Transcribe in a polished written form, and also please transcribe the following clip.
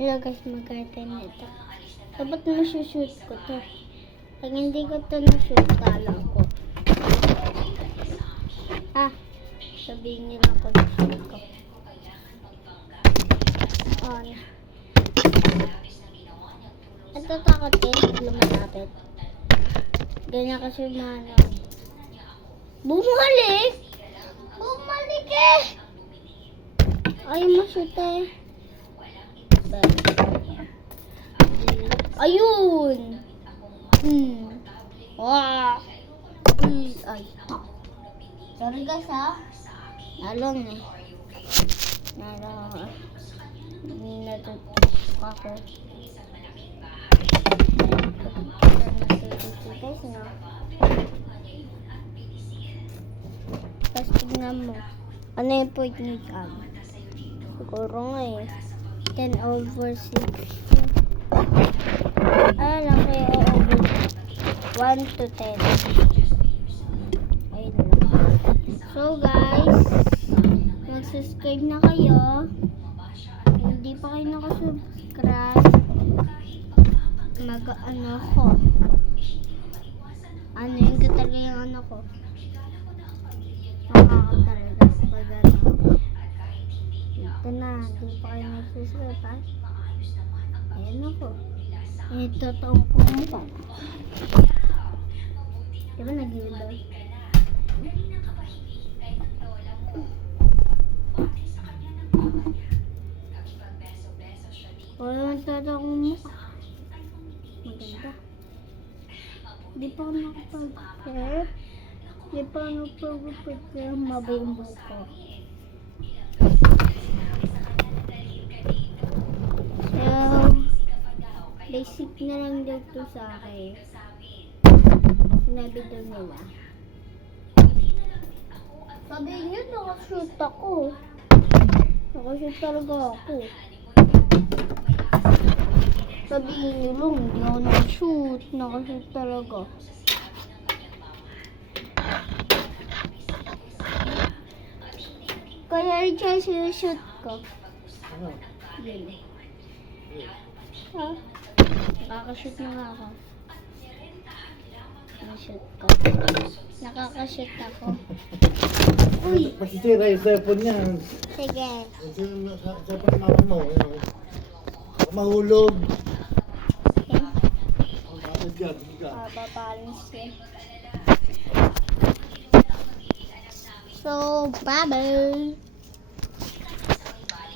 Hello guys, mag-garden ito. Dapat masushoot ko to. Pag hindi ko to na-shoot, kala ko. Sabihin nila ko na-shoot ko. On. Natatakot eh, lumalapit. Ganyan kasi umano. Bumalik! Bumalik eh! Ay, ma-shoot eh. Ayun! Wow! Ay. Sorry guys ha. Nalong eh. Natutok ako. Guys no. Tapos tignan mo. Ano yung point nyo dyan? Siguro nga eh. 10/6. Lang kayo over 1 to 10. Ayun lang. So guys, mag-subscribe na kayo. Hindi pa kayo nakasubscribe, mag-ano ko. Ano yung talaga yung ano ko. Makakatalaga pag ano. Ito na, hindi pa kayo nagsusubscribe ha. Ayan ako. Ito toong kumpa. Diba nag-iiba? Wala ito toong mukha. Maganda. Di pa ako nakapag-prep. Di pa ako nakapag-prep. Kaya mabay yung buhok ko. Basic na lang dito sa akin. Sinabi daw nila. Sabi niyo, nakashoot ako. Nakashoot talaga ako. Sabihin niyo lang, hindi ako nakashoot. Nakashoot talaga. Kaya rin siya sinushoot ko. Yun. Ha? Nakakashoot na nga ako. Nakashoot ko. Nakakashoot ako. Uy! Masisira yung cellphone niya. Sige. Yung cellphone ng mama mo. Mahulog. Okay. Bakit yan? Babalance yun. So, bye-bye!